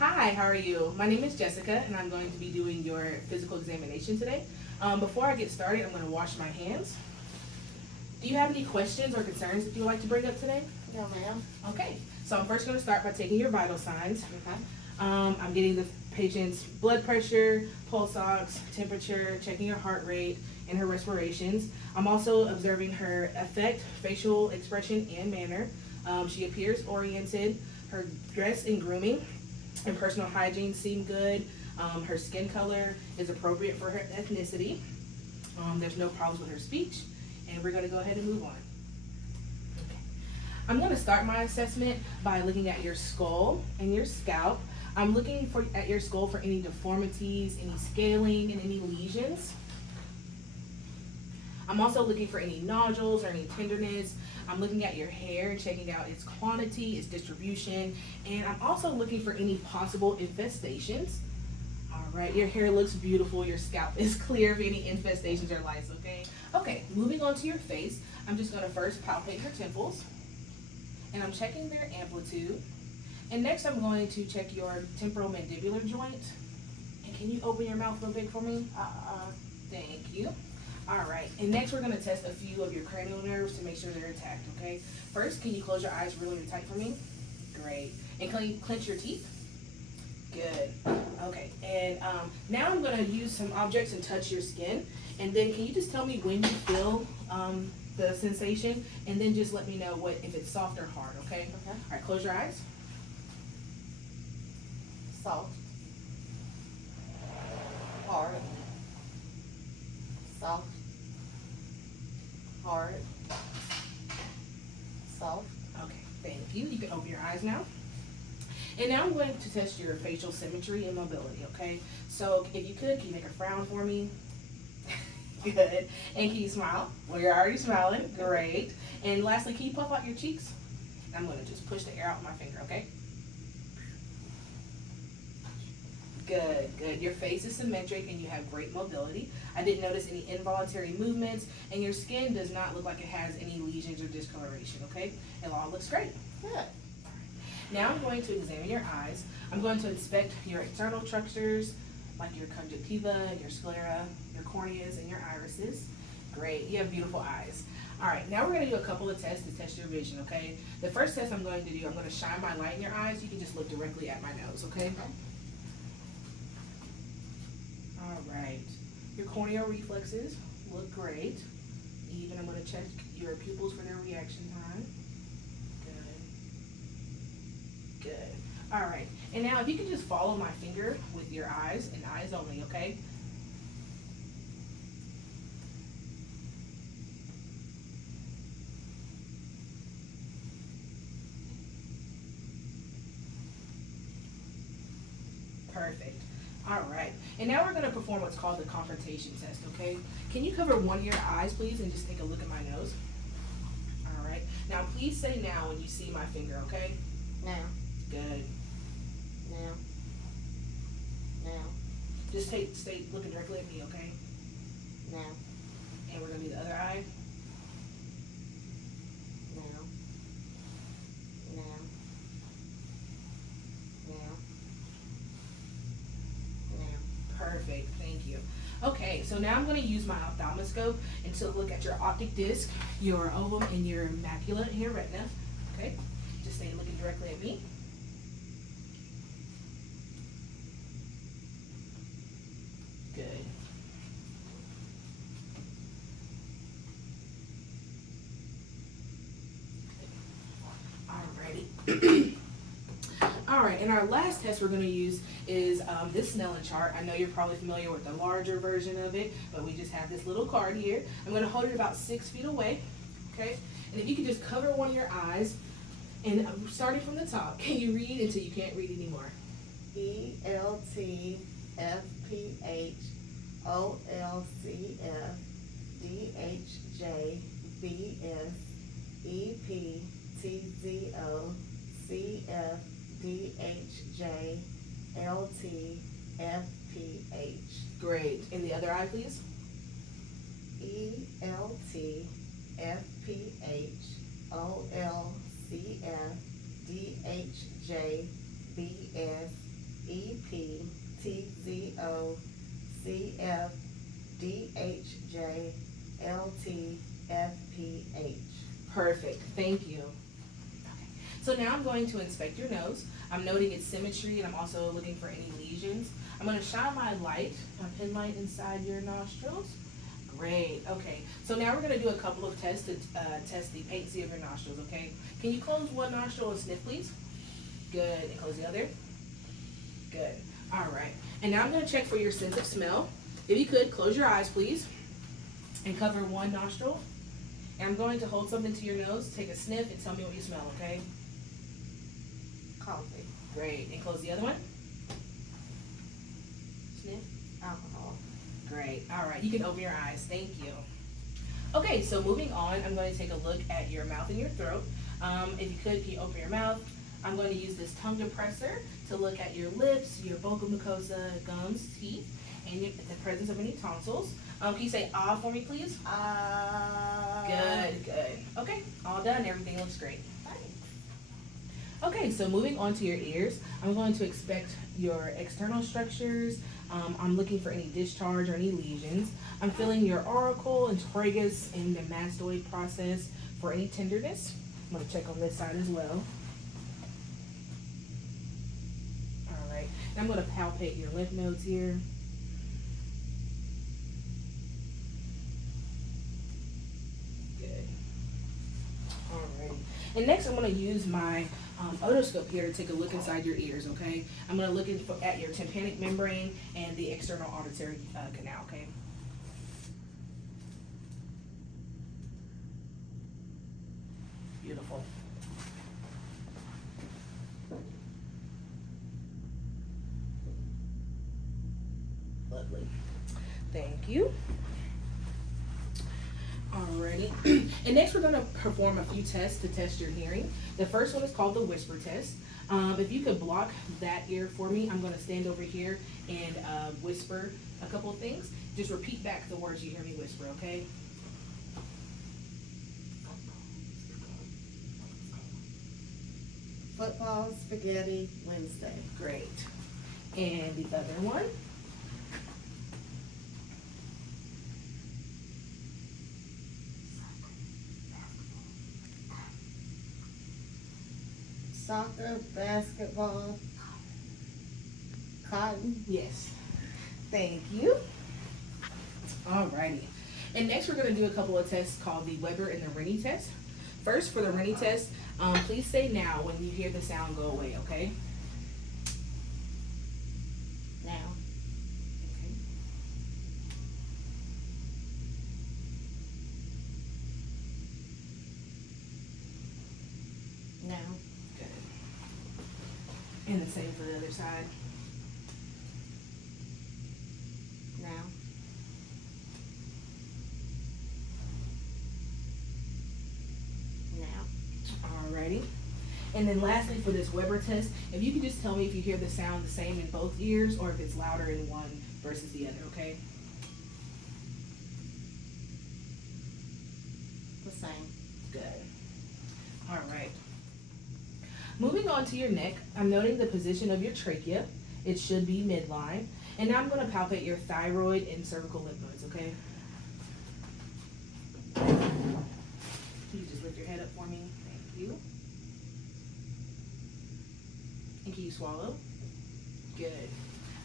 Hi, how are you? My name is Jessica, and I'm going to be doing your physical examination today. Before I get started, I'm going to wash my hands. Do you have any questions or concerns that you would like to bring up today? No, ma'am. Okay, so I'm first going to start by taking your vital signs. Okay. I'm getting the patient's blood pressure, pulse ox, temperature, checking her heart rate, and her respirations. I'm also observing her affect, facial expression, and manner. She appears oriented. Her dress and grooming and personal hygiene seem good. Her skin color is appropriate for her ethnicity. There's no problems with her speech, and we're going to go ahead and move on. Okay. I'm going to start my assessment by looking at your skull and your scalp. I'm looking at your skull for any deformities, any scaling, and any lesions. I'm also looking for any nodules or any tenderness. I'm looking at your hair and checking out its quantity, its distribution, and I'm also looking for any possible infestations. All right, your hair looks beautiful. Your scalp is clear of any infestations or lice, okay? Okay, moving on to your face, I'm just gonna first palpate your temples, and I'm checking their amplitude. And next I'm going to check your temporomandibular joint. And can you open your mouth real big for me? Thank you. All right, and next we're gonna test a few of your cranial nerves to make sure they're intact, okay? First, can you close your eyes really tight for me? Great. And can you clench your teeth? Good. Okay, and now I'm gonna use some objects and touch your skin. And then can you just tell me when you feel the sensation? And then just let me know if it's soft or hard, okay? Okay. All right, close your eyes. Soft. Hard. Soft. Hard. Soft. Okay, thank you. You can open your eyes now. And now I'm going to test your facial symmetry and mobility, okay? So if you can you make a frown for me? Good. And can you smile? Well, you're already smiling. Great. And lastly, can you puff out your cheeks? I'm going to just push the air out with my finger, okay? Good, good. Your face is symmetric and you have great mobility. I didn't notice any involuntary movements, and your skin does not look like it has any lesions or discoloration, okay? It all looks great. Good. Now I'm going to examine your eyes. I'm going to inspect your external structures, like your conjunctiva, your sclera, your corneas, and your irises. Great, you have beautiful eyes. All right, now we're gonna do a couple of tests to test your vision, okay? The first test I'm going to do, I'm gonna shine my light in your eyes. You can just look directly at my nose, okay? All right, your corneal reflexes look great. Even I'm gonna check your pupils for their reaction time. Good. All right. And now if you can just follow my finger with your eyes and eyes only, okay? Perfect. All right. And now we're going to perform what's called the confrontation test, okay? Can you cover one of your eyes, please, and just take a look at my nose? All right. Now, please say now when you see my finger, okay? Now. Good. Now. Now. Just stay looking directly at me, okay? Now. And we're gonna do the other eye. Now. Now. Now. Now. Perfect. Thank you. Okay, so now I'm going to use my ophthalmoscope and to look at your optic disc, your ovum, and your macula and your retina. Okay, just stay looking directly at me. Good. Alrighty. All right, and our last test we're going to use is this Snellen chart. I know you're probably familiar with the larger version of it, but we just have this little card here. I'm going to hold it about 6 feet away, okay? And if you could just cover one of your eyes, and starting from the top, can you read until you can't read anymore? ELTFPH OLCF DHJ BS EPTZO CF DHJ LTFPH. Great. And the other eye, please. ELTFPH OLCF DHJ BS Perfect. Thank you. So now I'm going to inspect your nose. I'm noting its symmetry, and I'm also looking for any lesions. I'm going to shine my light, my pin light inside your nostrils. Great. Okay. So now we're going to do a couple of tests to test the patency of your nostrils, okay? Can you close one nostril and sniff, please? Good. And close the other. Good. All right. And now I'm going to check for your sense of smell. If you could, close your eyes, please, and cover one nostril. And I'm going to hold something to your nose, take a sniff, and tell me what you smell, okay? Coffee. Great. And close the other one. Sniff. Alcohol. Great. All right. You can open your eyes. Thank you. Okay, so moving on, I'm going to take a look at your mouth and your throat. If you could, can you open your mouth? I'm going to use this tongue depressor to look at your lips, your vocal mucosa, gums, teeth, and the presence of any tonsils. Can you say ah for me, please? Good, good. Okay, all done. Everything looks great. Okay, so moving on to your ears, I'm going to inspect your external structures. I'm looking for any discharge or any lesions. I'm feeling your auricle and tragus and the mastoid process for any tenderness. I'm going to check on this side as well. All right, and I'm going to palpate your lymph nodes here. Good. All right, and next I'm going to use my otoscope here to take a look inside your ears, okay? I'm going to look at your tympanic membrane and the external auditory canal, okay? Beautiful. Lovely. Thank you. Alrighty. And next we're going to perform a few tests to test your hearing. The first one is called the whisper test. If you could block that ear for me, I'm going to stand over here and whisper a couple of things. Just repeat back the words you hear me whisper, okay? Football, spaghetti, Wednesday. Great. And the other one? Soccer, basketball, cotton. Yes. Thank you. Alrighty. And next we're going to do a couple of tests called the Weber and the Rennie test. First, for the Rennie test, please say now when you hear the sound go away, okay? Now. Okay. Now. Good. And the same for the other side. Now. Now. Alrighty. And then lastly for this Weber test, if you could just tell me if you hear the sound the same in both ears or if it's louder in one versus the other, okay? The same. Good. All right. Moving on to your neck, I'm noting the position of your trachea. It should be midline. And now I'm going to palpate your thyroid and cervical lymph nodes, okay? Can you just lift your head up for me? Thank you. And can you swallow? Good.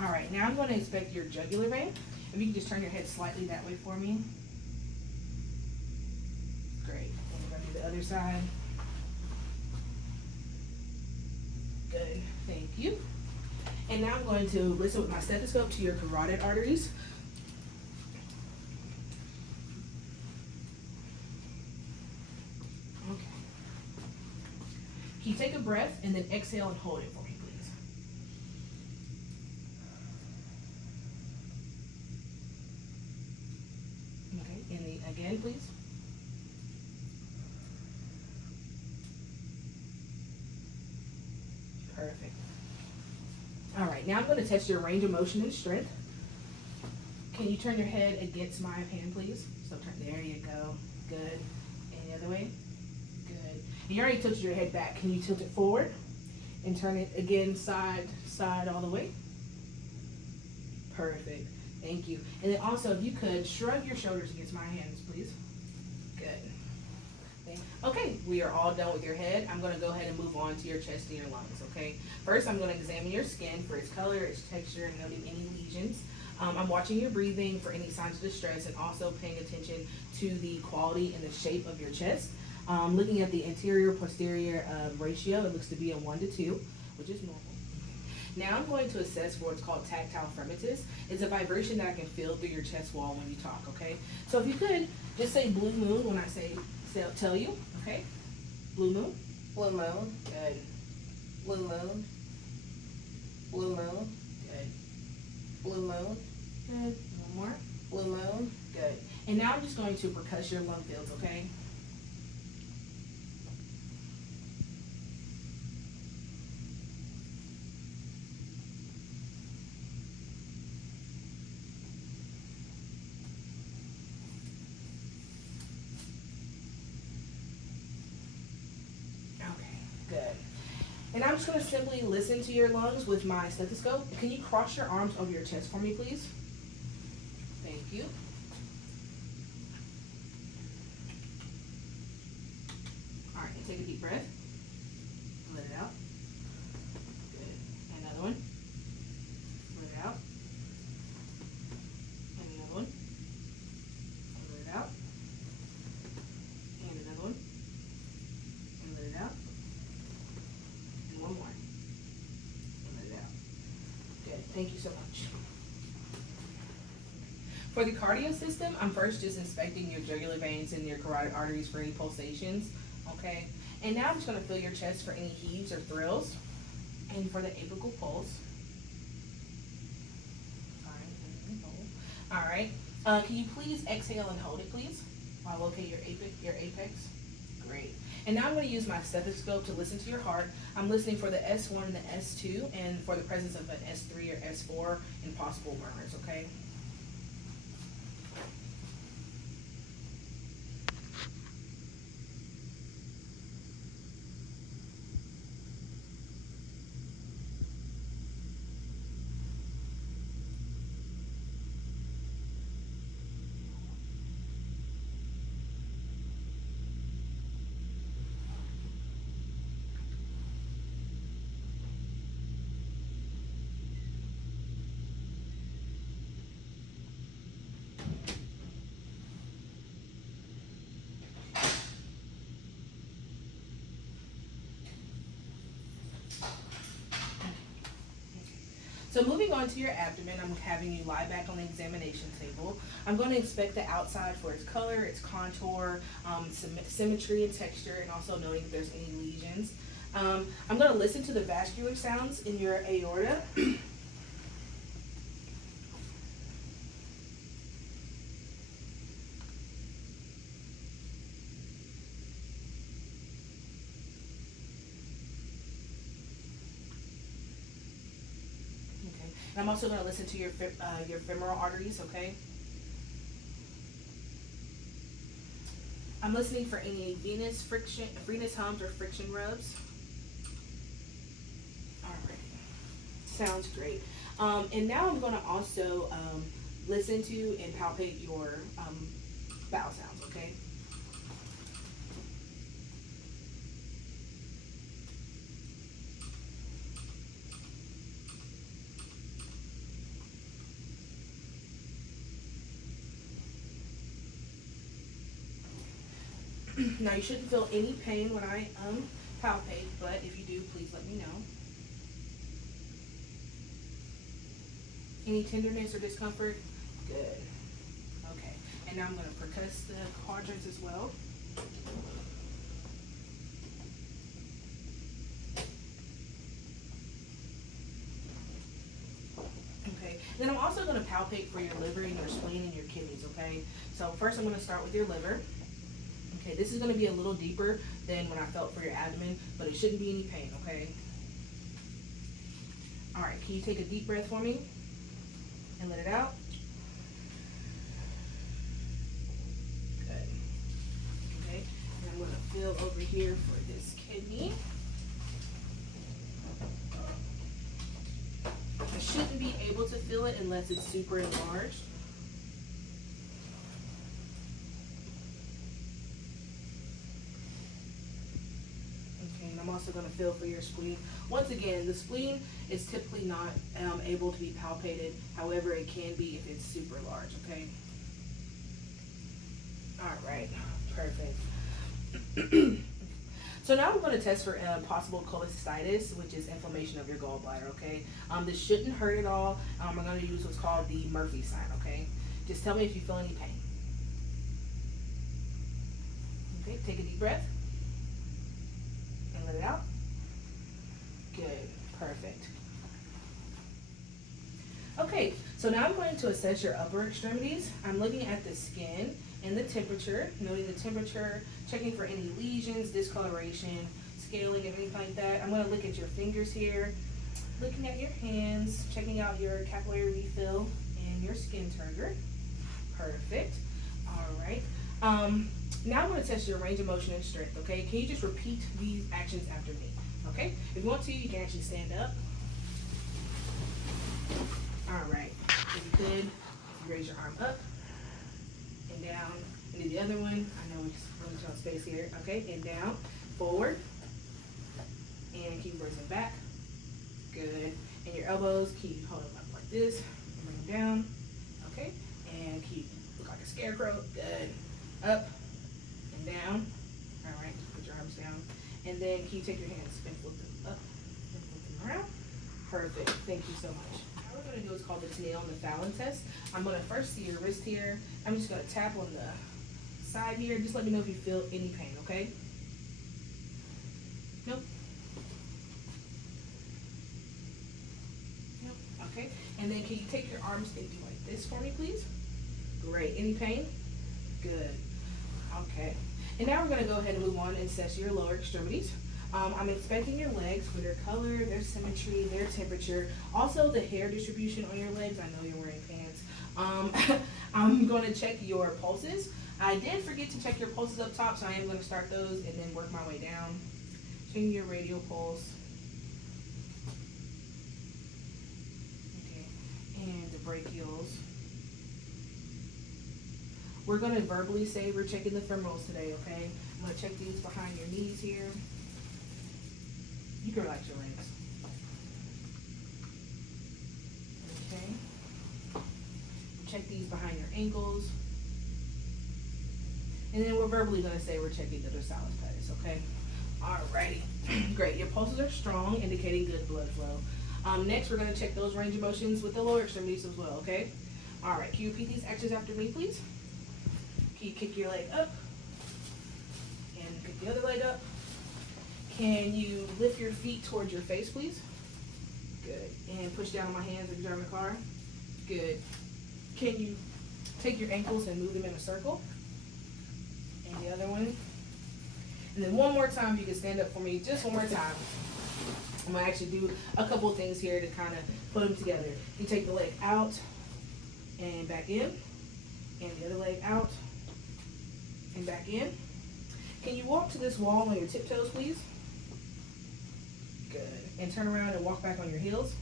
All right, now I'm going to inspect your jugular vein. If you can just turn your head slightly that way for me. Great. And we're going to do the other side. Good. Thank you. And now I'm going to listen with my stethoscope to your carotid arteries. Okay. Can you take a breath and then exhale and hold it for me, please? Okay. And then again, please. Perfect. All right, now I'm going to test your range of motion and strength. Can you turn your head against my hand, please? So there you go. Good. And the other way. Good. And you already tilted your head back. Can you tilt it forward? And turn it again, side, all the way. Perfect. Thank you. And then also, if you could shrug your shoulders against my hands, please. Good. Okay, we are all done with your head. I'm going to go ahead and move on to your chest and your lungs, okay? First, I'm going to examine your skin for its color, its texture, and noting any lesions. I'm watching your breathing for any signs of distress and also paying attention to the quality and the shape of your chest. Looking at the anterior-posterior ratio, it looks to be a 1 to 2, which is normal. Now I'm going to assess for what's called tactile fremitus. It's a vibration that I can feel through your chest wall when you talk, okay? So if you could, just say blue moon when I tell you, okay? Blue moon. Blue moon. Good. Blue moon. Blue moon. Good. Blue moon. Good. One more. Blue moon. Good. And now I'm just going to percuss your lung fields, okay? Good. And I'm just going to simply listen to your lungs with my stethoscope. Can you cross your arms over your chest for me, please? Thank you. All right, and take a deep breath. Let it out. Good. Another one. Let it out. And another one. Let it out. And another one. And let it out. One more. And let it out. Good. Thank you so much. For the cardio system, I'm first just inspecting your jugular veins and your carotid arteries for any pulsations. Okay. And now I'm just going to feel your chest for any heaves or thrills. And for the apical pulse. All right. Can you please exhale and hold it, please? While I locate your apex. Great. And now I'm going to use my stethoscope to listen to your heart. I'm listening for the S1 and the S2 and for the presence of an S3 or S4 and possible murmurs, okay? So moving on to your abdomen, I'm having you lie back on the examination table. I'm going to inspect the outside for its color, its contour, symmetry and texture, and also noting if there's any lesions. I'm going to listen to the vascular sounds in your aorta. I'm also going to listen to your femoral arteries, okay? I'm listening for any venous hums or friction rubs. All right. Sounds great. And now I'm going to also listen to and palpate your bowel sounds, okay? Now you shouldn't feel any pain when I palpate, but if you do, please let me know. Any tenderness or discomfort? Good. Okay. And now I'm going to percuss the quadrants as well. Okay. Then I'm also going to palpate for your liver and your spleen and your kidneys, okay? So first I'm going to start with your liver. Okay, this is going to be a little deeper than when I felt for your abdomen, but it shouldn't be any pain, okay? All right, can you take a deep breath for me and let it out? Good. Okay, and I'm going to feel over here for this kidney. shouldn't be able to feel it unless it's super enlarged. Okay, and I'm also going to feel for your spleen. Once again, the spleen is typically not able to be palpated. However, it can be if it's super large, okay? All right, perfect. So now we're going to test for possible cholecystitis, which is inflammation of your gallbladder, okay? This shouldn't hurt at all. We're going to use what's called the Murphy sign, okay? Just tell me if you feel any pain. Okay, take a deep breath. And let it out. Good, perfect. Okay, so now I'm going to assess your upper extremities. I'm looking at the skin and the temperature, noting the temperature, checking for any lesions, discoloration, scaling, anything like that. I'm going to look at your fingers here, looking at your hands, checking out your capillary refill and your skin turgor. Perfect. All right. Now I'm going to test your range of motion and strength, okay? Can you just repeat these actions after me, okay? If you want to, you can actually stand up. All right. If you could, if you raise your arm up and down, and do the other one. I know we just run out of space here. Okay, and down, forward, and keep raising back. Good. And your elbows, keep holding them up like this, and bring them down. Okay, and keep look like a scarecrow. Good. Up and down. All right, put your arms down, and then can you take your hands and flip them up and flip them around? Perfect. Thank you so much. What we're going to do is called the Snail and the Fallon test. I'm going to first see your wrist here. I'm just going to tap on the side here. Just let me know if you feel any pain, okay? Nope. Nope. Okay. And then can you take your arms and do like this for me, please? Great. Any pain? Good. Okay. And now we're going to go ahead and move on and assess your lower extremities. I'm inspecting your legs for their color, their symmetry, their temperature, also the hair distribution on your legs. I know you're wearing pants. I'm going to check your pulses. I did forget to check your pulses up top, so I am going to start those and then work my way down. Checking your radial pulse. Okay, and the brachials. We're going to verbally say we're checking the femorals today, okay? I'm going to check these behind your knees here. You can relax your legs. Okay. Check these behind your ankles. And then we're verbally going to say we're checking the dorsalis pedis, okay? Alrighty. Great. Your pulses are strong, indicating good blood flow. Next, we're going to check those range of motions with the lower extremities as well, okay? Alright, can you repeat these actions after me, please? Can you kick your leg up? And kick the other leg up. Can you lift your feet towards your face, please? Good. And push down on my hands if you're driving the car. Good. Can you take your ankles and move them in a circle? And the other one. And then one more time, if you can stand up for me, just one more time. I'm going to actually do a couple of things here to kind of put them together. You take the leg out and back in. And the other leg out and back in. Can you walk to this wall on your tiptoes, please? Good. And turn around and walk back on your heels.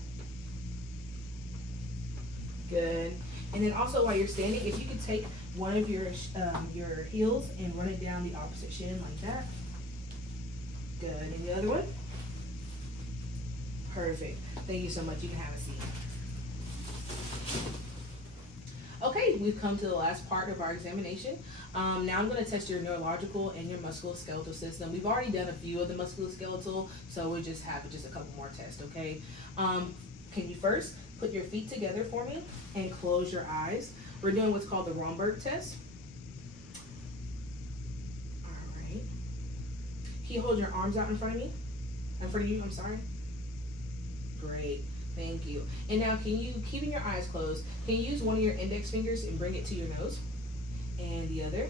Good. And then also while you're standing, if you could take one of your heels and run it down the opposite shin like that. Good. And the other one. Perfect. Thank you so much. You can have a seat. Okay, we've come to the last part of our examination. Now I'm going to test your neurological and your musculoskeletal system. We've already done a few of the musculoskeletal, so we'll just have just a couple more tests, okay? Can you first put your feet together for me and close your eyes? We're doing what's called the Romberg test. All right. Can you hold your arms out in front of me? In front of you, I'm sorry. Great. Thank you. And now can you, keeping your eyes closed, can you use one of your index fingers and bring it to your nose? And the other.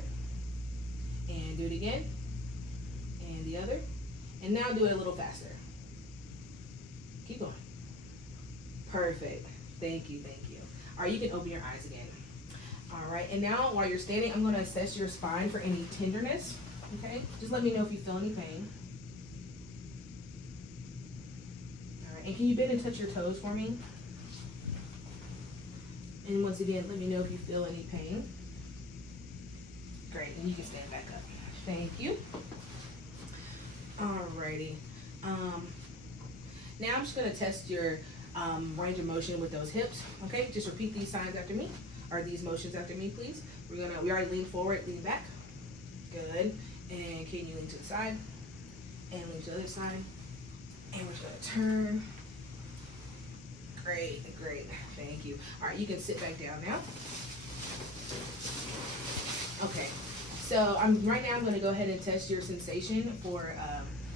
And do it again. And the other. And now do it a little faster. Keep going. Perfect. Thank you, thank you. All right, you can open your eyes again. All right, and now while you're standing, I'm going to assess your spine for any tenderness. Okay, just let me know if you feel any pain. All right, and can you bend and touch your toes for me? And once again, let me know if you feel any pain. Great, and you can stand back up. Thank you. Alrighty. Now I'm just gonna test your range of motion with those hips. Okay, just repeat these signs after me, or these motions after me, please. We already lean forward, lean back. Good. And can you lean to the side? And lean to the other side. And we're just gonna turn. Great, great. Thank you. All right, you can sit back down now. Okay, so right now I'm going to go ahead and test your sensation for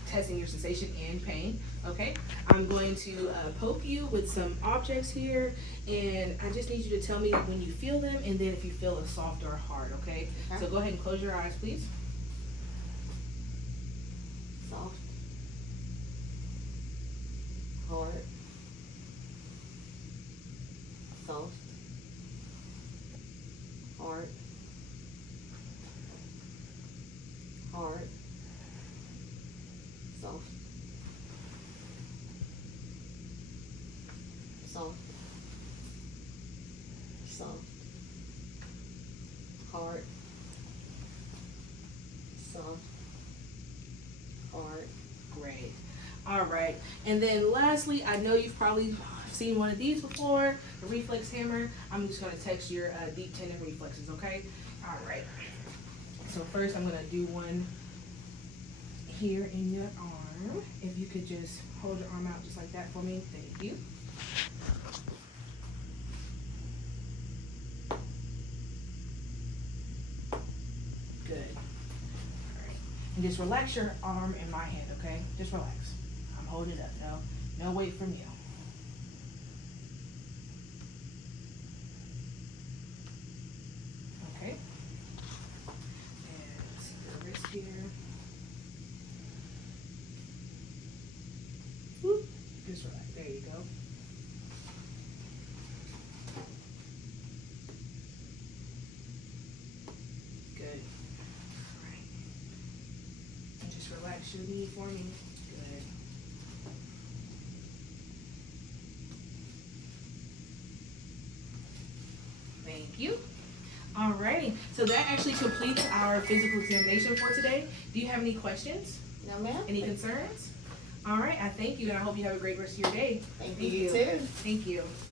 testing your sensation and pain. Okay, I'm going to poke you with some objects here, and I just need you to tell me when you feel them, and then if you feel a soft or hard. Okay, so go ahead and close your eyes, please. Soft. Hard. Soft. Hard. Hard. Soft. Soft. Soft. Hard. Soft. Hard. Great. All right, and then lastly, I know you've probably seen one of these before, the reflex hammer. I'm just going to test your deep tendon reflexes. Okay. All right. So first, I'm going to do one here in your arm. If you could just hold your arm out just like that for me. Thank you. Good. All right. And just relax your arm in my hand, okay? Just relax. I'm holding it up. No weight from you. Okay. And see your wrist here. Whoop. Just relax. There you go. Good. All right. And just relax your knee for me. Good. Thank you. Alrighty, so that actually completes our physical examination for today. Do you have any questions? No, ma'am. Any concerns? Alright, I thank you, and I hope you have a great rest of your day. Thank you too. Thank you.